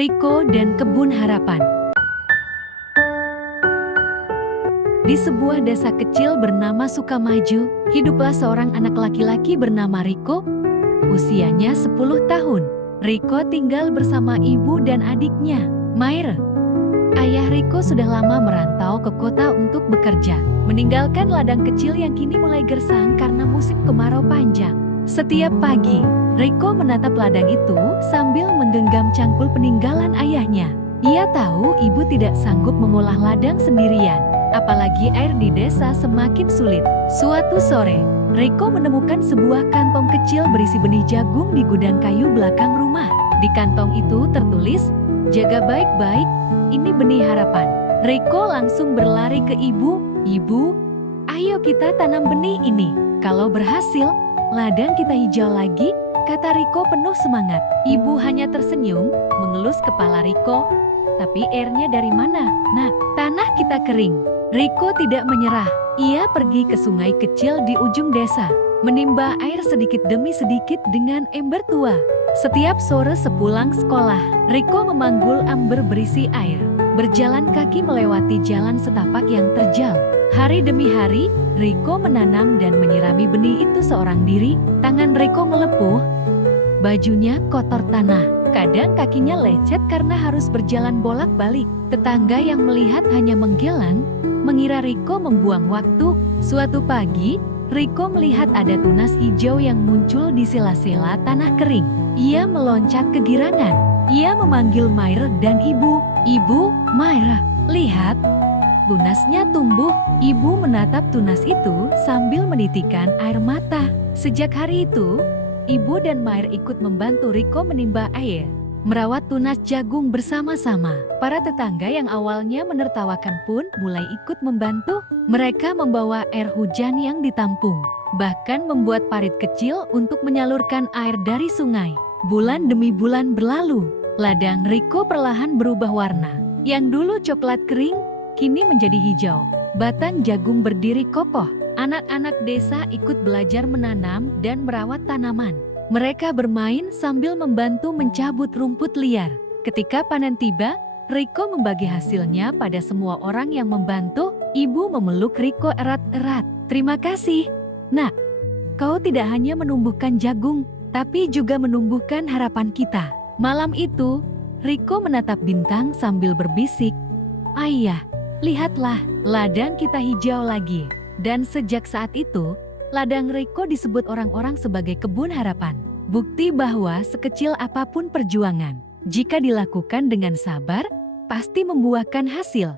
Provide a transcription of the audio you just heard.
Riko dan Kebun Harapan. Di sebuah desa kecil bernama Sukamaju, hiduplah seorang anak laki-laki bernama Riko. Usianya 10 tahun. Riko tinggal bersama ibu dan adiknya, Maire. Ayah Riko sudah lama merantau ke kota untuk bekerja, meninggalkan ladang kecil yang kini mulai gersang karena musim kemarau panjang. Setiap pagi, Riko menatap ladang itu sambil menggenggam cangkul peninggalan ayahnya. Ia tahu ibu tidak sanggup mengolah ladang sendirian, apalagi air di desa semakin sulit. Suatu sore, Riko menemukan sebuah kantong kecil berisi benih jagung di gudang kayu belakang rumah. Di kantong itu tertulis, "Jaga baik-baik, ini benih harapan." Riko langsung berlari ke ibu. "Ibu, ayo kita tanam benih ini. Kalau berhasil, ladang kita hijau lagi," kata Riko penuh semangat. Ibu hanya tersenyum, mengelus kepala Riko. "Tapi airnya dari mana? Nah, tanah kita kering." Riko tidak menyerah. Ia pergi ke sungai kecil di ujung desa, menimba air sedikit demi sedikit dengan ember tua. Setiap sore sepulang sekolah, Riko memanggul ember berisi air, berjalan kaki melewati jalan setapak yang terjal. Hari demi hari, Riko menanam dan menyirami benih itu seorang diri. Tangan Riko melepuh, bajunya kotor tanah. Kadang kakinya lecet karena harus berjalan bolak-balik. Tetangga yang melihat hanya menggeleng, mengira Riko membuang waktu. Suatu pagi, Riko melihat ada tunas hijau yang muncul di sela-sela tanah kering. Ia meloncat kegirangan. Ia memanggil Maire dan ibu. "Ibu, Maire, lihat. Tunasnya tumbuh." Ibu menatap tunas itu sambil menitikkan air mata. Sejak hari itu, ibu dan Maire ikut membantu Riko menimba air, merawat tunas jagung bersama-sama. Para tetangga yang awalnya menertawakan pun mulai ikut membantu. Mereka membawa air hujan yang ditampung, bahkan membuat parit kecil untuk menyalurkan air dari sungai. Bulan demi bulan berlalu, ladang Riko perlahan berubah warna. Yang dulu coklat kering, kini menjadi hijau. Batang jagung berdiri kokoh. Anak-anak desa ikut belajar menanam dan merawat tanaman. Mereka bermain sambil membantu mencabut rumput liar. Ketika panen tiba, Riko membagi hasilnya pada semua orang yang membantu. Ibu memeluk Riko erat-erat. "Terima kasih, Nak. Kau tidak hanya menumbuhkan jagung, tapi juga menumbuhkan harapan kita." Malam itu, Riko menatap bintang sambil berbisik, "Ayah, lihatlah, ladang kita hijau lagi." Dan sejak saat itu, ladang Riko disebut orang-orang sebagai kebun harapan. Bukti bahwa sekecil apapun perjuangan, jika dilakukan dengan sabar, pasti membuahkan hasil.